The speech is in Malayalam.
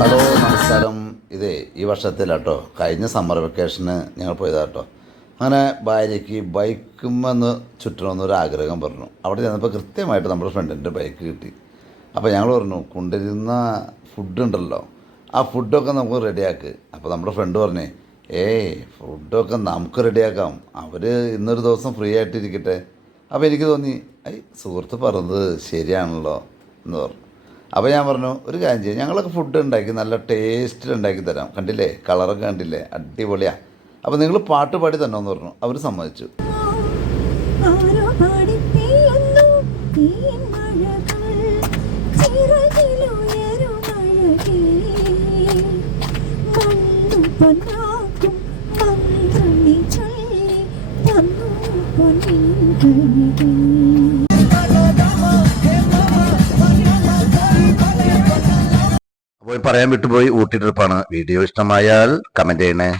ഹലോ നമസ്കാരം. ഇതേ ഈ വർഷത്തിലാട്ടോ, കഴിഞ്ഞ സമ്മർ വെക്കേഷന് ഞങ്ങൾ പോയതാട്ടോ. അങ്ങനെ ഭാര്യയ്ക്ക് ബൈക്കുമെന്ന് ചുറ്റണമെന്നൊരു ആഗ്രഹം പറഞ്ഞു. അവിടെ ചെന്നപ്പോൾ കൃത്യമായിട്ട് നമ്മുടെ ഫ്രണ്ടിൻ്റെ ബൈക്ക് കിട്ടി. അപ്പോൾ ഞങ്ങൾ പറഞ്ഞു, കൊണ്ടുവരുന്ന ഫുഡ് ഉണ്ടല്ലോ, ആ ഫുഡൊക്കെ നമുക്ക് റെഡിയാക്ക്. അപ്പോൾ നമ്മുടെ ഫ്രണ്ട് പറഞ്ഞേ, ഫുഡൊക്കെ നമുക്ക് റെഡിയാക്കാം, അവർ ഇന്നൊരു ദിവസം ഫ്രീ ആയിട്ടിരിക്കട്ടെ. അപ്പോൾ എനിക്ക് തോന്നി, സുഹൃത്ത് പറഞ്ഞത് ശരിയാണല്ലോ എന്ന് പറഞ്ഞു. അപ്പോൾ ഞാൻ പറഞ്ഞു, ഒരു കാര്യം ചെയ്യാം, ഞങ്ങളൊക്കെ ഫുഡ് ഉണ്ടാക്കി നല്ല ടേസ്റ്റിൽ ഉണ്ടാക്കി തരാം. കണ്ടില്ലേ, കളറൊക്കെ കണ്ടില്ലേ, അടിപൊളിയാണ്. അപ്പോൾ നിങ്ങൾ പാട്ട് പാടി തന്നെ എന്ന് പറഞ്ഞു. അവർ സമ്മതിച്ചു. അപ്പോൾ പറയാൻ വിട്ടുപോയി, ഊട്ടി ട്രിപ്പാണ്. വീഡിയോ ഇഷ്ടമായാൽ കമൻറ്റ് ചെയ്യണേ.